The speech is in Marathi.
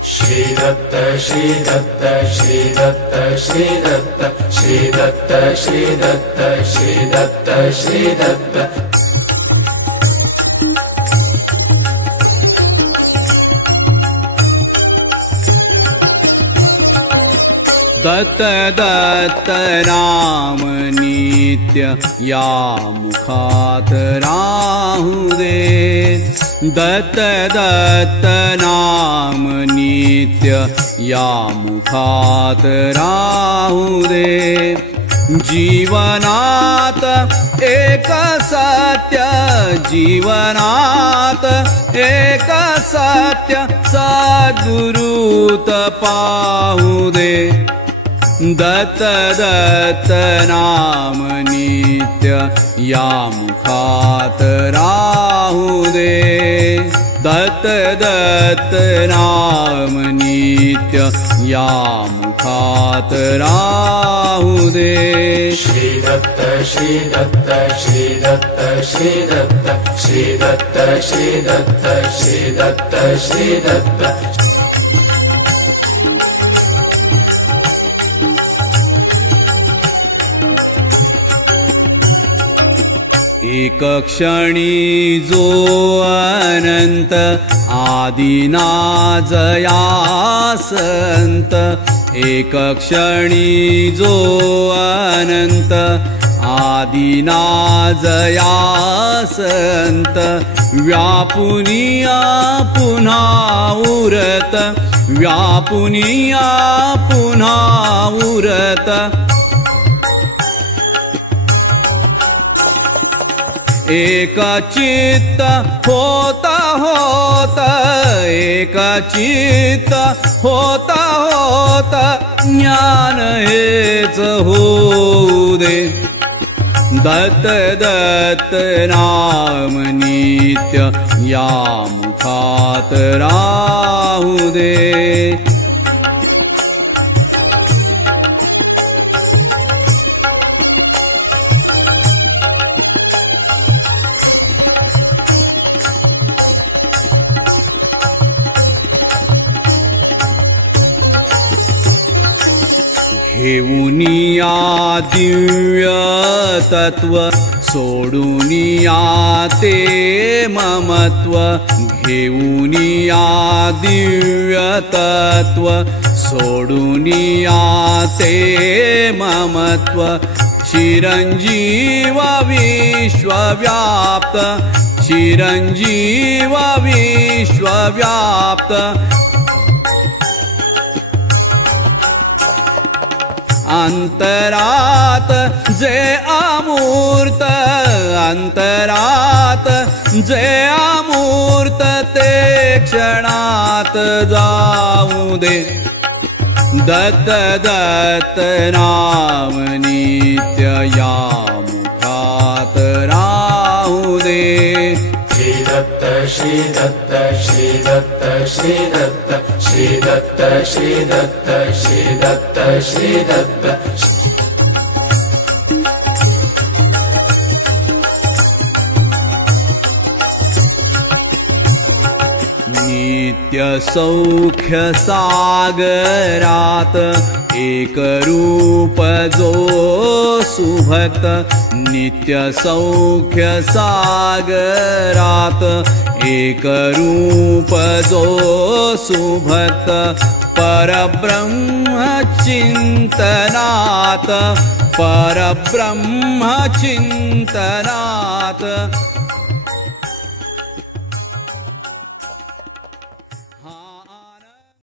श्री दत्त श्री दत्त श्री दत्त श्री दत्त श्री दत्त श्री दत्त श्री दत्त श्री दत्त दत्त दत्त नाम नित्य या मुखात राहू दे दत्त दत्त नाम नित्य या मुखात राहू दे जीवनात एक सत्य जीवनात एक सत्य सद्गुरुत पाहू दे दत्त दत्त नाम नित्य या मुखात राहू दे दत्त दत्त नाम नित्य या मुखात राहू दे श्री दत्त श्री दत्त श्री दत्त श्री दत्त श्री दत्त श्री दत्त श्री दत्त श्री दत्त एक क्षणी जो अनंत आदिनाजयासंत एक क्षणी जो अनंत आदिनाजयासंत व्यापुनिया पुन्हा उरत व्यापुनिया पुन्हा उरत एक चित्त होता होता एक चित्त होता होता ज्ञान हेच होऊ दे दत्त दत्त नाम नित्य या मुखात राहू दे घेऊनिया दिव्य तत्व सोडूनिया ते ममत्व घेऊनिया दिव्य तत्व सोडूनिया ते ममत्व चिरंजीव विश्वव्याप्त चिरंजीव विश्वव्याप्त अंतरात जे अमूर्त अंतरात जे अमूर्त ते क्षणात जाऊ दे दत्त दत्त नाम नित्य या मुखात राहू दे श्री दत्त श्री दत्त श्री दत्त श्री दत्त श्री दत्त श्री दत्त श्री दत्त श्री दत्त नित्य सौख्य सागरात एक रूप जो सुभक्त नित्य सौख्य सागरात एक रूप जो सुभक्त परब्रह्म चिंतनात परब्रह्म चिंतनात